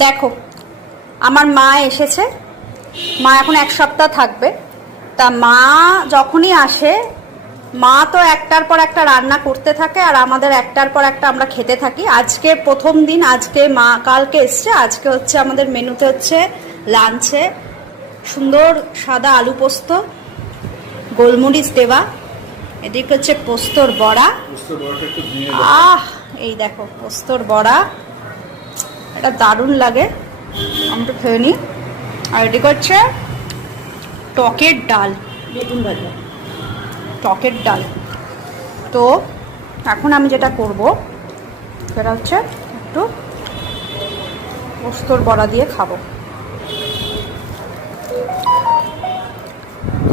দেখো আমার মা এসেছে, মা এখন 1 সপ্তাহ থাকবে। তা মা যখনই আসে, মা তো একটার পর একটা রান্না করতে থাকে আর আমাদের একটার পর একটা আমরা খেতে থাকি। আজকে প্রথম দিন, আজকে মা কালকে এসছে, আজকে হচ্ছে আমাদের মেনুতে হচ্ছে লাঞ্চে সুন্দর সাদা আলু পোস্ত, গোলমরিচ দেওয়া, এদিকে হচ্ছে পোস্তর বড়া। আহ এই দেখো পোস্তর বড়া, এটা দারুণ লাগে, আমি তো খেয়ে নিই। আর এদিকে হচ্ছে টকের ডাল, বেগুন ভাজা, টকের ডাল। তো এখন আমি যেটা করব সেটা হচ্ছে একটু পোস্তর বড়া দিয়ে খাবো।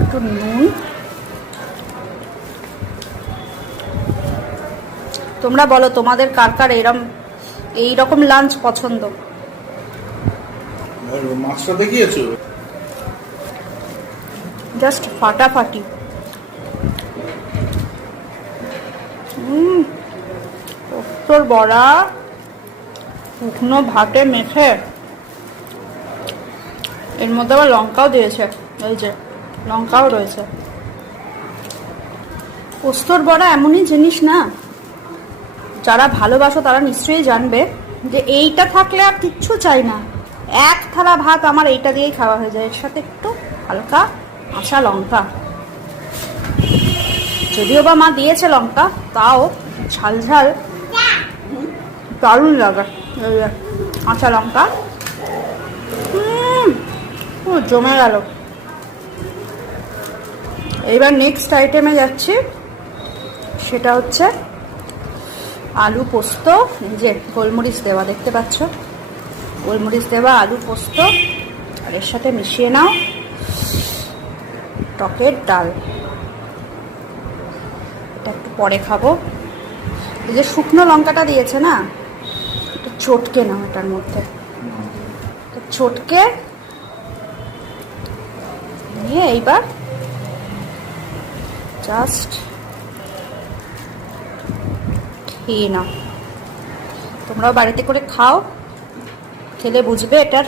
একটু নুন, তোমরা বলো তোমাদের কার কার এইরকম লাঞ্চ পছন্দ। মাছটা দেখিয়েছো জাস্ট ফাটাফাটি। পোস্তর বড়া শুকনো ভাতে মেখে, এর মধ্যে আবার লঙ্কাও দিয়েছে, এই যে লঙ্কাও রয়েছে। পোস্তর বড়া এমনই জিনিস না, যারা ভালোবাসো তারা নিশ্চয়ই জানবে যে এইটা থাকলে আর কিচ্ছু চাই না। 1 থালা ভাত আমার এইটা দিয়েই খাওয়া হয়ে যায়, এর সাথে একটু হালকা কাঁচা লঙ্কা, যদিও বা মা দিয়েছে লঙ্কা, তাও ঝাল ঝাল দারুণ লাগে। কাঁচা লঙ্কা জমে গেল। এইবার নেক্সট আইটেমে যাচ্ছি, সেটা হচ্ছে আলু পোস্ত। যে গোলমরিচ দেওয়া দেখতে পাচ্ছ, গোলমরিচ দেওয়া আলু পোস্ত, আর এর সাথে মিশিয়ে নাও টকের ডাল। এটা একটু পরে খাবো। এই যে শুকনো লঙ্কাটা দিয়েছে না, একটু চটকে নাও এটার মধ্যে, চটকে নিয়ে এইবার জাস্ট খেয়ে নাও। তোমরাও বাড়িতে করে খাও, খেলে বুঝবে এটার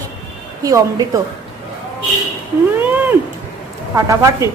কি অমৃত। ফাটাফাটি।